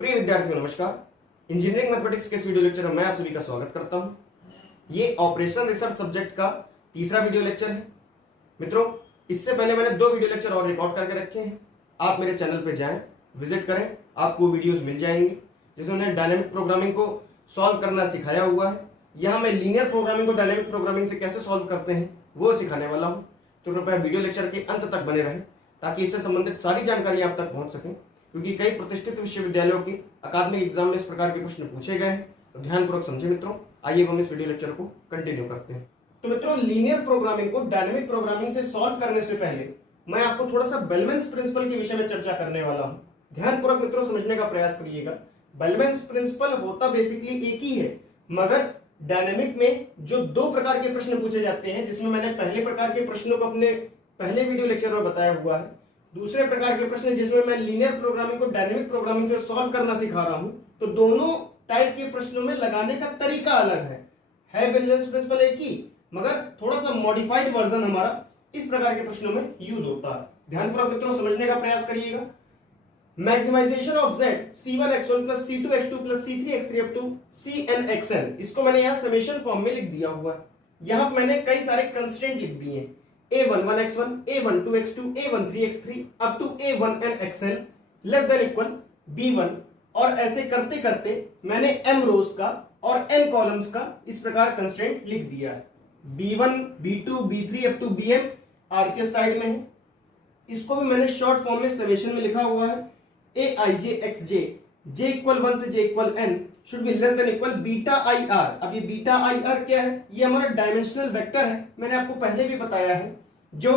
प्रिय विद्यार्थियों नमस्कार। इंजीनियरिंग मैथमेटिक्स के इस वीडियो लेक्चर में मैं आप सभी का स्वागत करता हूं। ये ऑपरेशन रिसर्च सब्जेक्ट का तीसरा वीडियो लेक्चर है। मित्रों, इससे पहले मैंने 2 वीडियो लेक्चर और रिकॉर्ड करके रखे हैं। आप मेरे चैनल पे जाएं, विजिट करें, आपको वीडियोस मिल जाएंगे जिसमें मैंने डायनेमिक प्रोग्रामिंग को सॉल्व करना सिखाया हुआ है। यहाँ मैं लीनियर प्रोग्रामिंग को डायनेमिक प्रोग्रामिंग से कैसे सॉल्व करते हैं वो सिखाने वाला हूँ। तो कृपया वीडियो लेक्चर के अंत तक बने रहें ताकि इससे संबंधित सारी जानकारी आप तक पहुंच सके, क्योंकि कई प्रतिष्ठित विश्वविद्यालयों की अकादमिक एग्जाम में इस प्रकार के प्रश्न पूछे गए हैं। तो ध्यानपूर्वक समझे मित्रों। आइए हम इस वीडियो लेक्चर को कंटिन्यू करते हैं। तो मित्रों, लीनियर प्रोग्रामिंग को डायनेमिक प्रोग्रामिंग से सॉल्व करने से पहले मैं आपको थोड़ा सा बेलमैन्स प्रिंसिपल के विषय में चर्चा करने वाला हूं। ध्यानपूर्वक मित्रों समझने का प्रयास करिएगा। बेलमैन्स प्रिंसिपल होता बेसिकली एक ही है, मगर डायनेमिक में जो 2 प्रकार के प्रश्न पूछे जाते हैं, जिसमें मैंने पहले प्रकार के प्रश्नों को अपने पहले वीडियो लेक्चर में बताया हुआ है, दूसरे प्रकार के प्रश्न जिसमें मैं लीनियर प्रोग्रामिंग को डायनेमिक प्रोग्रामिंग से सॉल्व करना सिखा रहा हूं। तो दोनों टाइप के प्रश्नों में लगाने का तरीका अलग है बेलमैन्स प्रिंसिपल एक ही, मगर थोड़ा सा मॉडिफाइड वर्जन हमारा इस प्रकार के प्रश्नों में यूज होता है। ध्यानपूर्वक मित्रों समझने का प्रयास करिएगा। Maximisation of z c1x1 plus c2x2 plus c3x3 up to cnxn, इसको मैंने यहाँ समेशन फॉर्म में लिख दिया हुआ है। यहाँ मैंने कई सारे कंस्ट्रेंट लिख दिए हैं, a11x1 a12x2 a13x3 up to a1nxn less than equal b1, और ऐसे करते करते मैंने m रोज का और n कॉलम्स का इस प्रकार कंस्ट्रेंट लिख दिया है। b1 b2 b3 up to bm arches side में है। इसको भी मैंने शॉर्ट फॉर्म में समेशन में लिखा हुआ है, aij xj j इक्वल 1 से j equal n should be less than equal beta I R. अब ये बीटा आई आर क्या है? ये हमारा डायमेंशनल वेक्टर है, मैंने आपको पहले भी बताया है। जो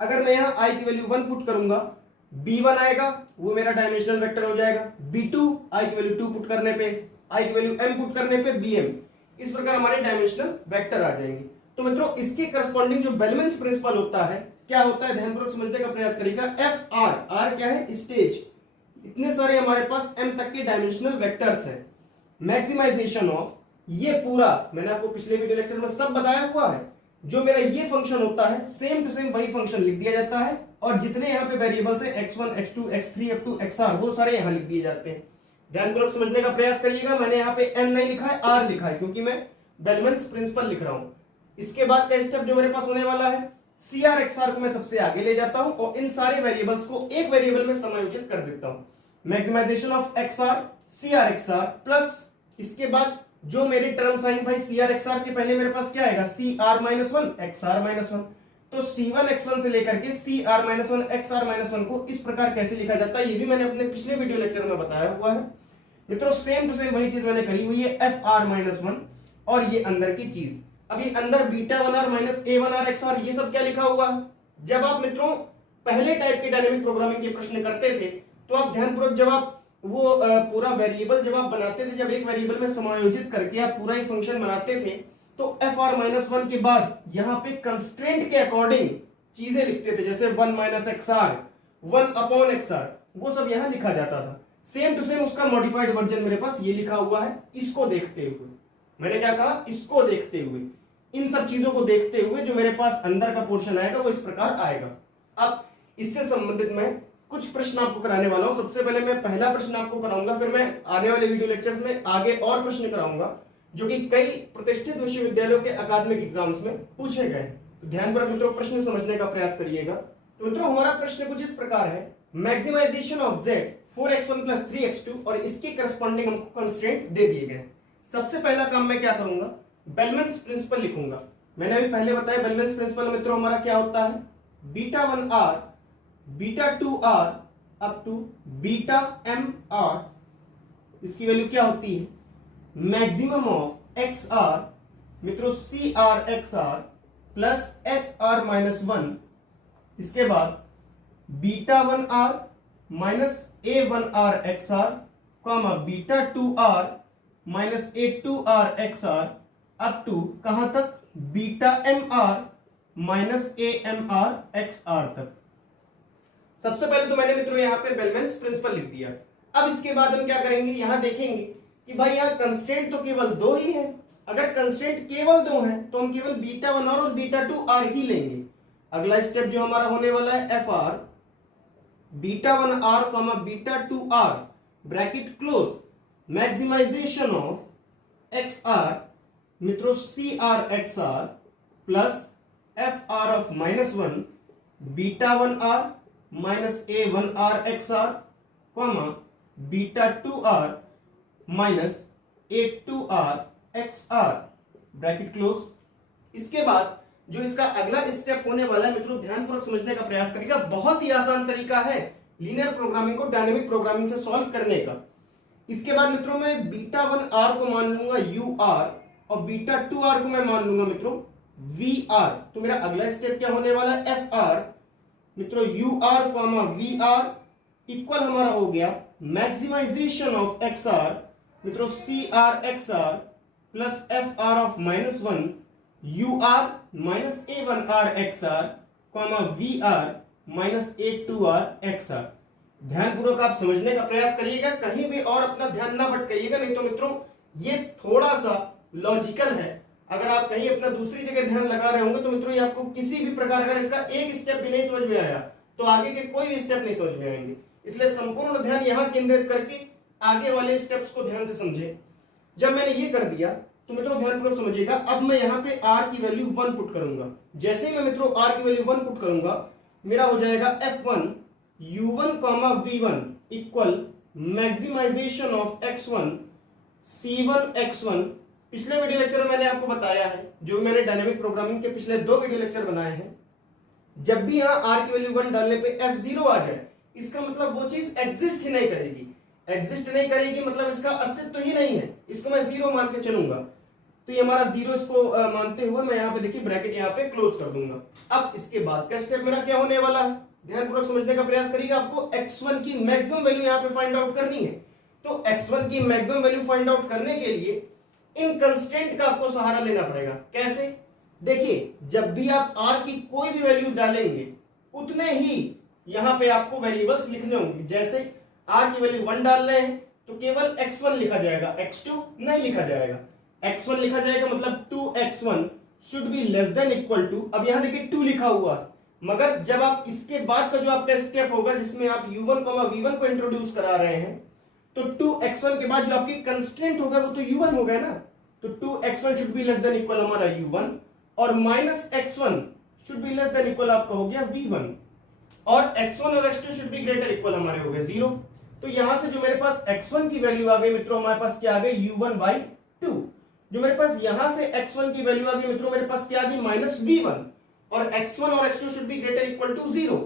अगर मैं यहाँ i की वैल्यू 1 पुट करूंगा, b1 आएगा, वो मेरा डायमेंशनल वेक्टर हो जाएगा। b2 i की वैल्यू 2 पुट करने पे, i की वैल्यू m पुट करने पे bm, इस प्रकार हमारे डायमेंशनल वेक्टर आ जाएंगे। तो मित्रों, इसके करस्पॉन्डिंग जो बेलमैन्स प्रिंसिपल होता है क्या होता है, ध्यानपूर्वक समझने का प्रयास करिएगा। एफ आर क्या है? स्टेज। इतने सारे हमारे पास m तक के डायमेंशनल वेक्टर्स हैं। मैक्सिमाइजेशन ऑफ, ये पूरा मैंने आपको पिछले वीडियो लेक्चर में सब बताया हुआ है। जो मेरा ये फंक्शन होता है सेम टू सेम वही फंक्शन लिख दिया जाता है, और जितने यहाँ पे वेरिएबल्स है x1 x2 x3 up to xr वो सारे यहाँ लिख दिए जाते हैं। ध्यानपूर्वक समझने का प्रयास करिएगा। मैंने यहाँ पे n नहीं लिखा है, r लिखा है, क्योंकि मैं बेलमैन्स प्रिंसिपल लिख रहा हूं। इसके बाद का स्टेप जो मेरे पास होने वाला है, CR XR को मैं सबसे आगे ले जाता हूं और इन सारे वेरिएबल्स को एक वेरिएबल में समायोजित कर देता हूं। Maximisation of XR CR XR plus इसके बाद जो मेरे टर्म्स आएंगे भाई CR XR के पहले मेरे पास क्या आएगा, CR-1 XR-1। तो C1 X1 से लेकर के CR-1 XR-1 को इस प्रकार कैसे लिखा जाता है, ये भी मैंने अपने पिछले वीडियो लेक्चर में बताया हुआ है। मित्रों, सेम टू सेम वही चीज मैंने करी हुई है, FR-1 और ये अंदर की चीज। अभी अंदर β1r माइनस a1r xr ये सब क्या लिखा हुआ है? जब आप मित्रों पहले टाइप के डायनेमिक प्रोग्रामिंग के प्रश्न करते थे तो आप ध्यानपूर्वक जब आप वो पूरा वेरिएबल जब आप बनाते थे, जब एक वेरिएबल में समायोजित करके आप पूरा ही फंक्शन बनाते थे, तो fr-1 के बाद यहाँ पे कंस्ट्रेंट के अकॉर्डिंग चीजें लिखते थे, जैसे 1 माइनस xr 1 अपॉन xr, वो सब यहाँ लिखा जाता था। सेम टू सेम उसका मॉडिफाइड वर्जन मेरे पास ये लिखा हुआ है। इसको देखते हुए मैंने क्या कहा, इसको देखते हुए, इन सब चीजों को देखते हुए जो मेरे पास अंदर का पोर्शन आएगा वो इस प्रकार आएगा। अब इससे संबंधित मैं कुछ प्रश्न आपको कराने वाला हूं। सबसे पहले मैं पहला प्रश्न आपको कराऊंगा, फिर मैं आने वाले वीडियो लेक्चर्स में आगे और प्रश्न कराऊंगा जो कि कई प्रतिष्ठित विश्वविद्यालयों के अकादमिक एग्जाम्स में पूछे गए। तो ध्यानपूर्वक मित्रों प्रश्न समझने का प्रयास करिएगा। तो मित्रों हमारा प्रश्न कुछ इस प्रकार है, maximisation of z 4x1 plus 3x2 और इसके करस्पॉन्डिंग हमको कंस्ट्रेंट दे दिए गए। सबसे पहला काम मैं क्या करूंगा, बेलमैन्स प्रिंसिपल लिखूंगा। मैंने अभी पहले बताया बेलमैन्स प्रिंसिपल मित्रों हमारा क्या होता है, β1r β2r up to βmr, इसकी वैल्यू क्या होती है, मैक्सिमम ऑफ xr मित्रों CR XR प्लस FR-1, इसके बाद β1r minus a1r XR comma β2r minus a2r XR up to कहां तक, βmr माइनस amr XR तक। सबसे पहले तो मैंने मित्रों यहाँ पे बेलमैन्स प्रिंसिपल लिख दिया। अब इसके बाद हम क्या करेंगे, यहां देखेंगे कि भाई यहाँ कंस्ट्रेंट तो केवल 2 ही है। अगर कंस्ट्रेंट केवल 2 है तो हम केवल β1r और β2r ही लेंगे। अगला स्टेप जो हमारा होने वाला है, FR β1r, β2r bracket close, maximization of X R मित्रों C R X R plus F R of -1 beta 1 R minus A 1 R X R comma beta 2 R minus A 2 R X R bracket close. इसके बाद जो इसका अगला step होने वाला है मित्रों, ध्यानपूर्वक समझने का प्रयास करिएगा। बहुत ही आसान तरीका है लीनियर प्रोग्रामिंग को डायनेमिक प्रोग्रामिंग से सॉल्व करने का। इसके बाद मित्रों मैं बीटा 1 आर को मान लूंगा यू आर और बीटा 2 आर को मैं मान लूंगा मित्रों वी आर। तो मेरा अगला स्टेप क्या होने वाला है, एफ आर मित्रों U R comma V R equal हमारा हो गया मैक्सिमाइजेशन ऑफ एक्स आर मित्रों C R X R plus F R of -1 U R minus A 1 R X R comma V R minus A 2 R X R. ध्यानपूर्वक आप समझने का प्रयास करिएगा, कहीं भी और अपना ध्यान ना भटकाइएगा, नहीं तो मित्रों ये थोड़ा सा लॉजिकल है। अगर आप कहीं अपना दूसरी जगह ध्यान लगा रहे होंगे तो मित्रों ये आपको किसी भी प्रकार अगर इसका एक स्टेप भी नहीं समझ में आया तो आगे के कोई भी स्टेप नहीं समझ में आएंगे। इसलिए संपूर्ण ध्यान यहां केंद्रित करके आगे वाले स्टेप्स को ध्यान से समझे। जब मैंने ये कर दिया तो मित्रों ध्यानपूर्वक समझिएगा, अब मैं यहां पे r की वैल्यू 1 पुट करूंगा। जैसे ही मैं मित्रों r की वैल्यू 1 पुट करूंगा मेरा हो जाएगा f1 u1 v1 equal maximization of x1 c1 x1। पिछले वीडियो लेक्चर में मैंने आपको बताया है, जो मैंने डायनेमिक प्रोग्रामिंग के पिछले 2 वीडियो लेक्चर बनाए हैं, जब भी यहां r की वैल्यू 1 डालने पे f0 आ जाए इसका मतलब वो चीज एग्जिस्ट ही नहीं करेगी। एग्जिस्ट नहीं करेगी मतलब इसका अस्तित्व ही नहीं है, इसको मैं 0 मान के चलूंगा। तो ये हमारा 0 इसको मानते हुए मैं यहाँ पे देखिए ब्रैकेट यहाँ पे क्लोज कर दूंगा। अब इसके बाद का स्टेप मेरा क्या होने वाला है, ध्यानपूर्वक समझने का प्रयास करिएगा। आपको x1 की मैक्सिमम वैल्यू यहाँ पे फाइंड आउट करनी है। तो x1 की मैक्सिमम वैल्यू फाइंड आउट करने के लिए इन कंस्टेंट का आपको सहारा लेना पड़ेगा। कैसे, देखिए जब भी आप r की कोई भी वैल्यू डालेंगे उतने ही यहाँ पे आपको वेरिएबल्स लिखने होंगे। जैसे r की वैल्यू 1 डाल रहे हैं तो केवल x1 लिखा जाएगा, x2 नहीं लिखा जाएगा। x1 लिखा जाएगा मतलब 2x1 should be less than equal to, अब यहां देखिए 2 लिखा हुआ, मगर जब आप इसके बाद का जो आपका स्टेप होगा जिसमें आप u1, v1 को इंट्रोड्यूस करा रहे हैं तो 2x1 के बाद जो आपकी कंस्ट्रेंट होगा वो तो u1 हो गया ना। तो 2x1 should be less than equal हमारा u1 और minus x1 should be less than equal आपका हो गया v1 और x1 और x2 should be greater equal हमारे हो गए 0। तो यहां से जो मेरे पास x1 की वैल्यू आ गई मित्रों, हमारे पास क्या आ गई u1/2। जो मेरे पास यहां से x1 की वैल्यू आ गई मित्रों, मेरे पास क्या आ गई -v1 और x1 और x2 should be greater equal to 0।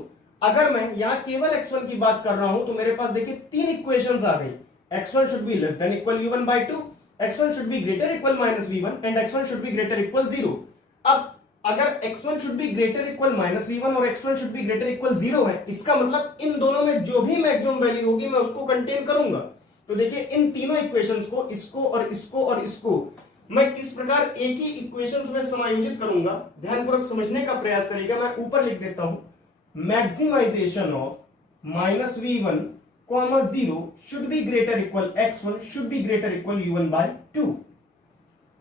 अगर मैं यहां केवल x1 की बात कर रहा हूं तो मेरे पास देखिए 3 इक्वेशंस आ गई। x1 should be less than equal u1/2, x1 should be greater equal -v1 and x1 should be greater equal 0। अब अगर x1 should be greater equal -v1 और x1 should be greater equal 0 है, इसका मतलब इन दोनों में जो भी मैक्सिमम वैल्यू होगी मैं उसको कंटेन करूंगा। तो देखिए इन तीनों इक्वेशंस को, इसको और इसको और इसको मैं किस प्रकार एक ही इक्वेशंस में समायोजित करूंगा, ध्यानपूर्वक समझने का प्रयास करिएगा। मैं ऊपर लिख देता हूं maximisation of -v1, 0 should be greater equal x1 should be greater equal u1/2।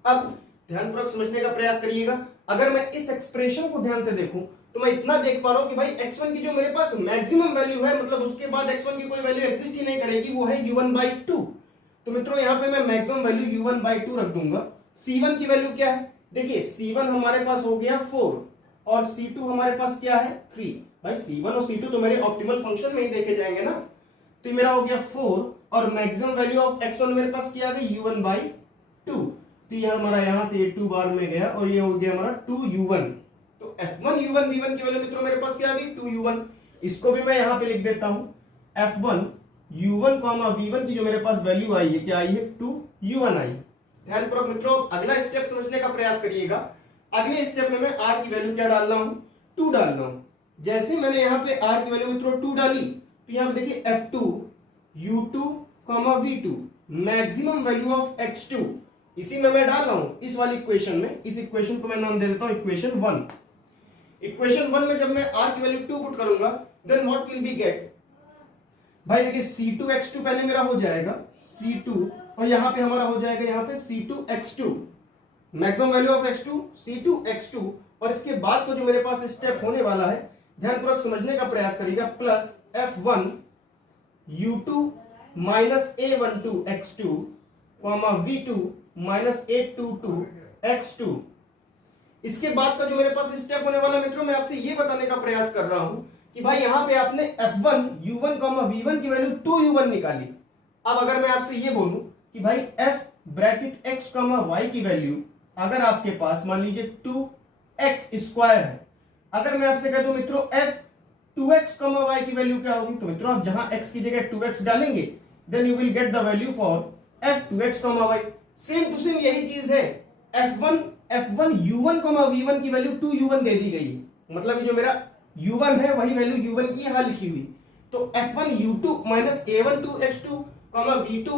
अब ध्यानपूर्वक समझने का प्रयास करिएगा। अगर मैं इस एक्सप्रेशन को ध्यान से देखूं तो मैं इतना देख पा रहा हूं कि भाई x1 की जो मेरे पास मैक्सिमम वैल्यू है मतलब उसके बाद x1 की कोई वैल्यू एग्जिस्ट ही नहीं करेगी, वो है u1/2। तो मित्रों यहां पे मैं मैक्सिमम वैल्यू u1/2 रख दूंगा। c1 की वैल्यू क्या है, देखिए c1 हमारे पास हो गया 4 और c2 हमारे पास क्या है 3। भाई c1 और c2 तो मेरे ऑप्टिमल फंक्शन में ही देखे जाएंगे ना। तो मेरा हो गया 4 और मैक्सिमम वैल्यू ऑफ x1 मेरे पास क्या आ गई u1/2। तो यह हमारा यहां से 2 बार में गया और ये हो गया हमारा 2u1। तो f1 u1 v1 की वैल्यू मित्रों मेरे पास क्या आ गई 2u1। इसको भी मैं यहां पे लिख देता हूं f1 u1, v1 की जो मेरे पास वैल्यू आई है क्या आई है 2u1 आई। ध्यानपूर्वक मित्रों अगला स्टेप समझने का प्रयास करिएगा। अगले स्टेप में मैं r की वैल्यू क्या डाल रहा हूं 2 डाल रहा हूं। जैसे मैंने यहां पे r की वैल्यू मित्रों 2 डाली तो यहां पे देखिए f2 u2, v2 maximum value of x2 इसी में मैं डाल रहा हूं इस वाली इक्वेशन में। इस इक्वेशन को मैं नाम दे देता हूं इक्वेशन 1। इक्वेशन 1 में जब मैं r की वैल्यू 2 पुट करूंगा then what will be get, भाई देखिए c2x2 पहले मेरा हो जाएगा c2 और यहां पे हमारा हो जाएगा यहां पे c2x2 maximum value of x2 c2x2 और इसके बाद तो जो मेरे पास स्टेप होने वाला है ध्यानपूर्वक समझने का प्रयास करिएगा plus f1 u2 minus A12x2 comma V2 minus A22 x2। इसके बाद का जो मेरे पास स्टेप होने वाला मित्रों, मैं आपसे ये बताने का प्रयास कर रहा हूं कि भाई यहां पे आपने F1 U1 V1 की वैल्यू 2U1 निकाली। अब अगर मैं आपसे ये बोलूं कि भाई F ब्रैकेट x y की वैल्यू अगर आपके पास मान लीजिए 2x स्क्वायर है, अगर मैं आपसे कह दूं मित्रों F 2x y की वैल्यू क्या होगी, तो मित्रों आप जहां x की जगह 2x डालेंगे then you will get the value for F 2x y। Same to same यही चीज है, F1 U1 V1 की वैल्यू 2U1 दे दी गई है, मतलब ये जो मेरा U1 है वही वैल्यू U1 की यहां लिखी हुई। तो F1 U2 minus A12 x2 V2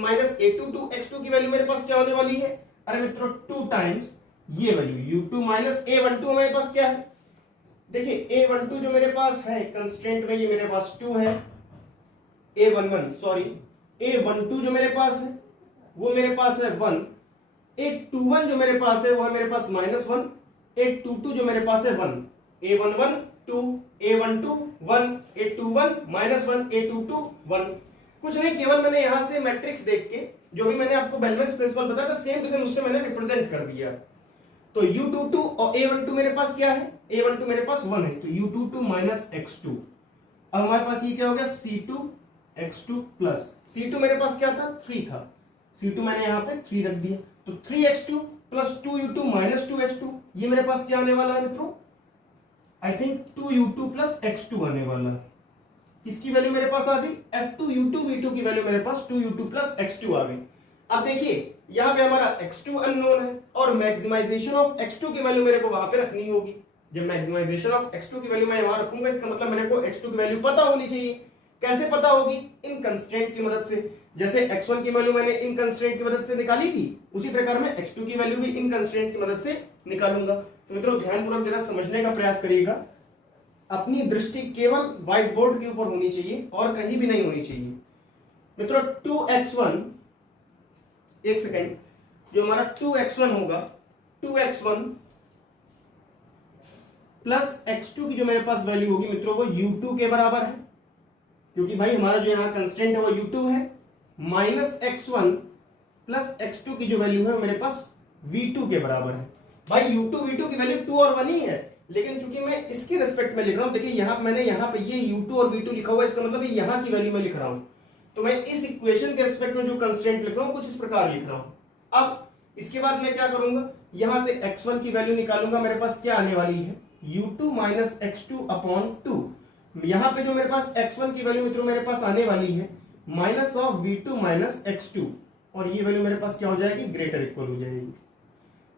minus A22 x2 की वैल्यू मेरे पास क्या होने वाली है, अरे मित्रों 2 टाइम्स ये वैल्यू U2 माइनस A12 हमारे पास क्या है, देखिए A12 जो मेरे पास है कंस्ट्रेंट में ये मेरे पास 2 है, A12 जो मेरे पास है वो मेरे पास है 1, A21 जो मेरे पास है वो है मेरे पास -1, A22 जो मेरे पास है 1, A11 2, A12 1, A21 -1, A22 1। कुछ नहीं, केवल मैंने यहां से मैट्रिक्स देख के जो भी मैंने आपको बेलमैन्स प्रिंसिपल बताया था सेम टू सेम उससे मैंने रिप्रेजेंट कर दिया। तो U22 और A12 मेरे पास क्या है, A12 मेरे पास 1 है, तो U22 माइनस x2। अब हमारे पास ये क्या हो गया C2 x2 प्लस C2 मेरे पास क्या था 3 था, C2 मैंने यहां पे 3 रख दिया, तो 3x2 plus 2U2 minus 2x2, ये मेरे पास क्या आने वाला है मित्रों, I think 2U2 plus x2 आने वाला है। इसकी वैल्यू मेरे पास आ गई, F2U2 V2 की वैल्यू मेरे पास 2U2 प्लस x2 आ गई। अब देखिए यहां पे हमारा x2 अननोन है और मैक्सिमाइजेशन ऑफ x2 की वैल्यू मेरे को वहां पे रखनी होगी। जब मैक्सिमाइजेशन ऑफ x2 की वैल्यू मैं वहां रखूंगा इसका मतलब मेरे को x2 की वैल्यू पता होनी चाहिए। कैसे पता होगी, इन कंस्ट्रेंट की मदद से। जैसे x1 की वैल्यू मैंने इन कंस्ट्रेंट की मदद से निकाली थी, उसी प्रकार मैं x2 की वैल्यू भी इन कंस्ट्रेंट की मदद से निकालूंगा। तो मित्रों ध्यानपूर्वक जरा समझने का प्रयास करिएगा, अपनी दृष्टि केवल व्हाइट बोर्ड के ऊपर होनी चाहिए और कहीं भी नहीं होनी चाहिए। मित्रों 2x1, एक सेकेंड, जो हमारा 2x1 होगा, 2x1 प्लस x2 की जो मेरे पास वैल्यू होगी मित्रों वो U2 के बराबर है, क्योंकि भाई हमारा जो यहां कंस्ट्रेंट है वो U2 है, माइनस x1 प्लस x2 की जो वैल्यू है मेरे पास V2 के बराबर है। भाई U2 V2 की वैल्यू 2 और 1 ही है, लेकिन चूंकि मैं इसके रेस्पेक्ट में लिख रहा हूं, देखिए यहां मैंने यहां पे ये U2 और V2 लिखा हुआ है, इसका मतलब यहां की वैल्यू में लिख रहा हूं, तो मैं इस इक्वेशन के रेस्पेक्ट में जो कंस्ट्रेंट लिख रहा हूं कुछ इस प्रकार लिख रहा हूं। अब इसके बाद मैं क्या करूंगा, यहां से x1 की वैल्यू निकालूंगा, मेरे पास क्या आने वाली है U2 माइनस x2 अपॉन 2। यहां पे जो मेरे पास x1 की वैल्यू मित्रों मेरे पास आने वाली है minus of V2 minus x2, और ये वैल्यू मेरे पास क्या हो जाएगी, ग्रेटर इक्वल हो जाएगी।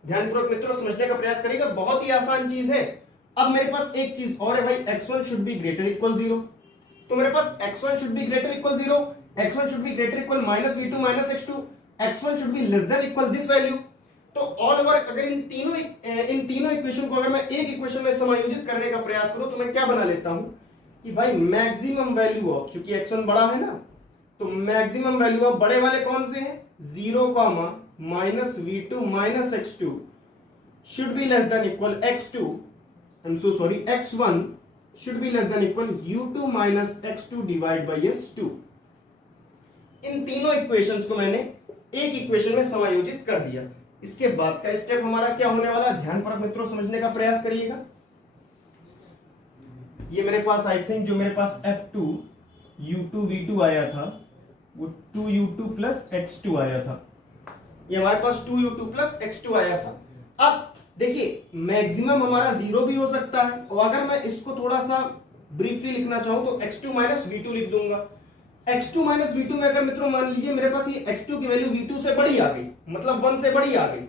ध्यानपूर्वक मित्रों समझने का प्रयास करिएगा, बहुत ही आसान चीज है। अब मेरे पास एक चीज और है भाई, x1 should be greater equal 0, तो मेरे पास x1 should be greater equal 0, x1 should be greater equal minus V2 minus x2, x1 should be less than equal this value. तो ऑल ओवर अगर इन तीनों इक्वेशन को अगर मैं एक इक्वेशन में समायोजित करने का प्रयास करूं तो मैं क्या बना लेता हूं कि भाई मैक्सिमम वैल्यू ऑफ, चूंकि x1 बड़ा है ना, तो मैक्सिमम वैल्यू ऑफ बड़े वाले कौन से हैं 0 minus V2 minus x2 should be less than equal x2, x1 should be less than equal U2 minus x2 divided by S2। इन तीनों इक्वेशंस को मैंने एक इक्वेशन में समायोजित कर दिया। इसके बाद का स्टेप हमारा क्या होने वाला है, ध्यानपूर्वक मित्रों समझने का प्रयास करिएगा। ये मेरे पास आई थिंक जो मेरे पास F2 U2 V2 आया था वो 2U2 प्लस x2 आया था, ये हमारे पास 2U2 प्लस x2 आया था। अब देखिए मैक्सिमम हमारा 0 भी हो सकता है, और अगर मैं इसको थोड़ा सा ब्रीफली लिखना चाहूं तो x2 माइनस V2 लिख दूंगा। x2 माइनस V2 में अगर मित्रों मान लीजिए मेरे पास ये x2 की वैल्यू V2 से बड़ी आ गई, मतलब 1 से बड़ी आ गई,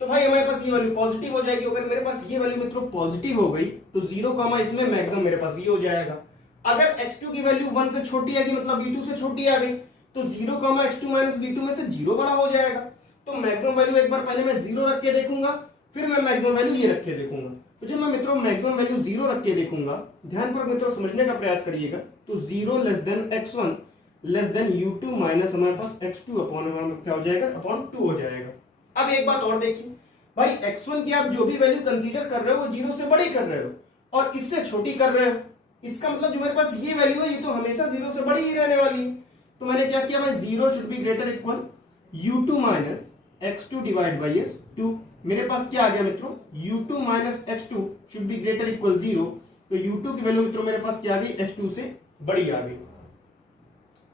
तो भाई हमारे पास ये वैल्यू पॉजिटिव हो जाएगी। अगर मेरे पास ये वैल्यू मित्रों पॉजिटिव हो गई तो 0 इसमें मैक्सिमम मेरे पास ये हो जाएगा। अगर x2 की वैल्यू 1 से छोटी आ गई, मतलब V2 से छोटी आ गई, तो 0 x2 माइनस V2 में से 0 बड़ा हो जाएगा। तो मैक्सिमम वैल्यू एक बार पहले मैं 0 रख के देखूंगा, फिर मैं मैक्सिमम वैल्यू ये रख के देखूंगा। तो जब मैं मित्रों मैक्सिमम वैल्यू 0 रख के देखूंगा, ध्यानपूर्वक मित्रों समझने का प्रयास करिएगा, तो 0 less than x1 less than U2 minus हमारे पास x2 अपॉन क्या हो जाएगा, अपॉन 2 हो जाएगा। अब एक बात और देखिए भाई, x1 की आप जो भी वैल्यू कंसीडर कर रहे हो वो 0 से बड़ी कर रहे हो और इससे छोटी कर रहे हो, इसका मतलब जो मेरे पास ये वैल्यू है ये तो हमेशा 0 से बड़ी ही रहने वाली है। तो मैंने क्या किया भाई, 0 should be greater equal u2 minus x2 divide by s2। मेरे पास क्या आ गया मित्रों, u2 minus x2 should be greater equal 0। तो u2 की वैल्यू मित्रों मेरे पास क्या आ गई, x2 से बड़ी आ गई।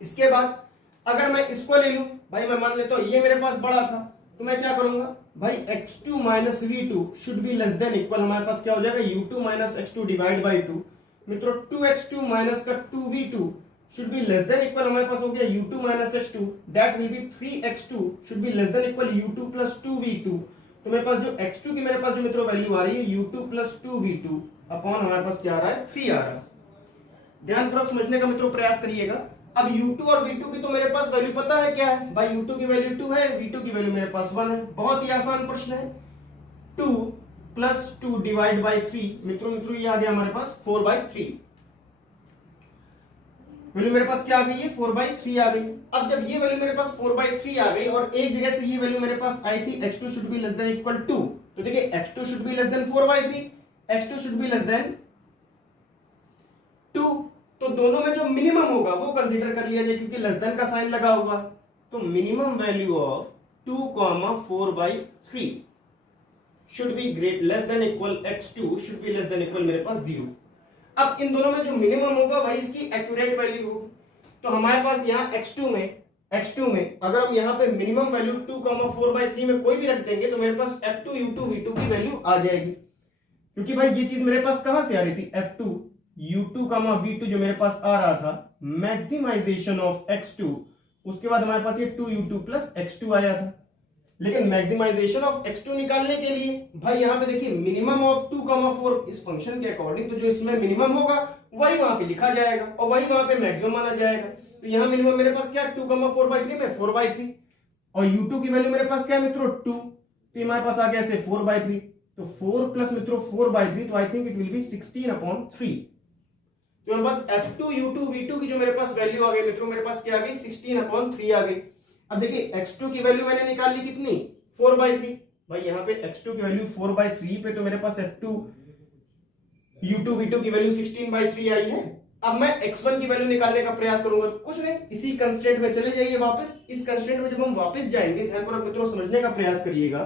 इसके बाद अगर मैं इसको ले लूं भाई, मैं मान लेता हूं ये मेरे पास बड़ा था, तो मैं क्या करूंगा भाई, x2 minus v2 should be less than equal, हमारे पास क्या हो जाएगा, u2 minus x2 divide by 2। मित्रों 2x2 माइनस का 2v2 should be less than equal, हमारे पास हो गया u2 minus x2, that will be 3x2 should be less than equal u2 plus 2v2। तो मेरे पास जो x2 की मेरे पास जो मित्रों वैल्यू आ रही है u2 plus 2v2 अपॉन हमारे पास क्या आ रहा है, 3 आ रहा है। ध्यान पूर्वक समझने का मित्रों प्रयास करिएगा। अब u2 और v2 की तो मेरे पास वैल्यू पता है क्या है भाई, u2 की वैल्यू 2 है, v2 की वैल्यू मेरे पास 1 है। बहुत ही आसान प्रश्न है। 2 plus 2 डिवाइड बाई 3, मित्रों ये आ गया हमारे पास 4/3। वैल्यू मेरे पास क्या आ गई है, 4/3 आ गई। अब जब ये वैल्यू मेरे पास 4/3 आ गई और एक जगह से ये वैल्यू मेरे पास आई थी x2 should be less than equal 2, तो देखिए x2 should be less then 4/3, x2 should be less then 2। तो दोनों में जो मिनिमम होगा वो कंसीडर कर लिया जाए, क्योंकि लेस देन का साइन लगा हुआ। तो minimum value of 2, 4/3 should be great less than equal x2 should be less than equal मेरे पास 0। अब इन दोनों में जो मिनिमम होगा वही इसकी एक्यूरेट वैल्यू होगी। तो हमारे पास यहाँ x2 में अगर हम यहाँ पे मिनिमम वैल्यू 2, 4/3 में कोई भी रख देंगे तो मेरे पास f2 u2 v2 की वैल्यू आ जाएगी। क्योंकि भाई ये चीज मेरे पास कहां से आ रही थी, f2 u2 v2 जो मेरे पास आ रहा था मैक्सिमाइजेशन ऑफ x2, उसके बाद हमारे पास ये 2u2 प्लस x2 आया था। लेकिन मैक्सिमाइजेशन ऑफ x2 निकालने के लिए भाई यहाँ पे देखिए मिनिमम ऑफ 2, 4 इस फंक्शन के अकॉर्डिंग, तो जो इसमें मिनिमम होगा वही वहां पे लिखा जाएगा और वही वहां पे मैक्सिमम माना जाएगा। तो यहाँ मिनिमम मेरे पास क्या है, 2, 4/3 में 4/3 और u2 की वैल्यू मेरे पास क्या है मित्रों 2, तो हमारे पास आ गया ऐसे 4/3। तो 4 प्लस मित्रों 4/3, तो आई थिंक इट विल बी 16/3। तो मेरे पास f2 u2 v2 की जो मेरे पास वैल्यू आ गई मित्रों, मेरे पास क्या आ गई 16/3 आ गई। अब देखिए x2 की वैल्यू मैंने निकाल ली कितनी, 4/3। भाई यहाँ पे x2 की वैल्यू 4/3 पे, तो मेरे पास f2 u2 v2 की वैल्यू 16/3 आई है। अब मैं x1 की वैल्यू निकालने का प्रयास करूंगा, कुछ नहीं इसी कंस्ट्रेंट में चले जाइए वापस। इस कंस्ट्रेंट में जब हम वापस जाएंगे, ध्यानपूर्वक मित्रों समझने का प्रयास करिएगा।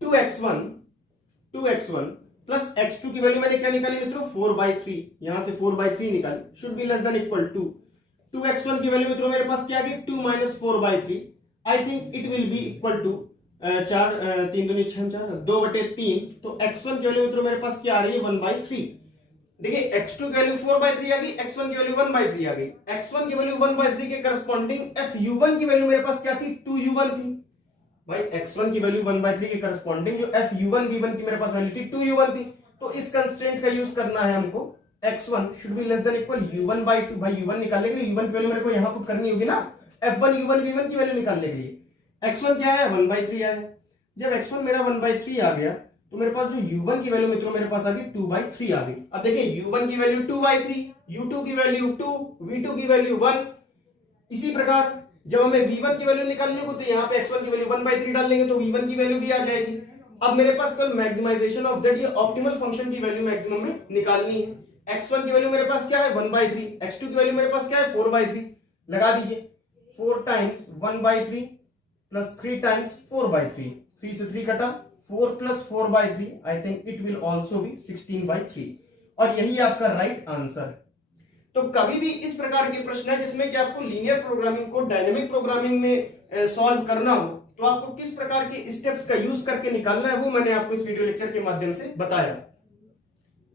2x1 प्लस x2 की वैल्यू मैंने क्या निकाली मित्रों 4/3, यहां से 4/3 निकाली, should be less than equal 2। 2x1 की वैल्यू मित्रों मेरे पास क्या आ गई 2 minus 4/3, I think it will be equal to 4 3 दूनी 6 4 2/3। तो x1 की वैल्यू मित्रों मेरे पास क्या आ रही है 1/3। देखिए x2 की वैल्यू 4/3 आ गई, x1 की वैल्यू 1/3 आ गई। x1 की वैल्यू 1/3 के करस्पॉन्डिंग fu1 की वैल्यू मेरे पास क्या थी 2u1 थी। भाई x1 की वैल्यू 1/3 के करस्पॉन्डिंग जो fu1 v1 की मेरे पास वैल्यू थी 2u1 थी। तो इस कंस्ट्रेंट का यूज करना है हमको, x1 should be less than equal u1/2। भाई u1 निकालने के लिए u1 की वैल्यू मेरे को यहां पुट करनी होगी ना, f1 u1 v1 की वैल्यू निकालने के लिए। x1 क्या है 1/3 आया। जब x1 मेरा 1/3 आ गया तो मेरे पास जो u1 की वैल्यू मित्रों मेरे पास आ गई 2/3 आ गई। अब देखिए u1 की वैल्यू 2/3, u2 की वैल्यू 2, v2 की वैल्यू 1। इसी प्रकार जब हमें v1 की वैल्यू निकालनी हो तो यहाँ पे x1 की वैल्यू 1/3 डाल देंगे तो v1 की वैल्यू भी आ जाएगी। अब मेरे पास कल मैक्सिमाइजेशन ऑफ z, ये ऑप्टिमल फंक्शन की वैल्यू मैक्सिमम में निकालनी है। x1 की वैल्यू मेरे पास क्या है 1/3, x2 की वैल्यू मेरे पास क्या है 4/3। लगा दीजिए 4 टाइम्स 1/3 प्लस 3 टाइम्स 4/3, 3 से 3 कटा, 4 plus 4/3 I think it will also be 16/3 और यही आपका राइट आंसर है। तो कभी भी इस प्रकार के प्रश्न है जिसमें कि आपको लीनियर प्रोग्रामिंग को डायनेमिक प्रोग्रामिंग में सॉल्व करना हो तो आपको किस प्रकार के स्टेप्स का यूज करके निकालना है वो मैंने आपको इस वीडियो लेक्चर के माध्यम से बताया।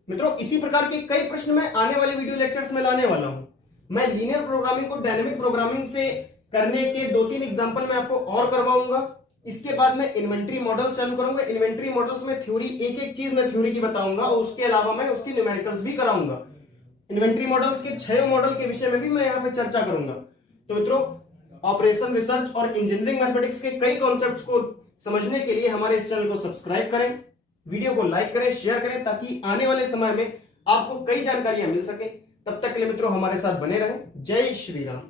मित्रों इसी प्रकार के कई प्रश्न मैं आने वाले वीडियो लेक्चर्स में लाने वाला हूं। मैं लीनियर प्रोग्रामिंग को डायनेमिक प्रोग्रामिंग से करने के 2-3 एग्जांपल मैं आपको और करवाऊंगा। इसके बाद मैं इन्वेंटरी मॉडल चालू करूंगा। इन्वेंटरी मॉडल्स में थ्योरी एक चीज मैं थ्योरी की बताऊंगा और उसके अलावा मैं उसकी न्यूमेरिकल्स भी कराऊंगा। इन्वेंटरी मॉडल्स के 6 मॉडल के विषय में भी मैं यहाँ पे चर्चा करूंगा। तो मित्रों ऑपरेशन रिसर्च और इंजीनियरिंग मैथमेटिक्स के कई कॉन्सेप्ट्स को समझने के लिए हमारे इस चैनल को सब्सक्राइब करें, वीडियो को लाइक करें, शेयर करें ताकि आने वाले समय में आपको कई जानकारियां मिल सके। तब तक के लिए मित्रों हमारे साथ बने रहें। जय श्री राम।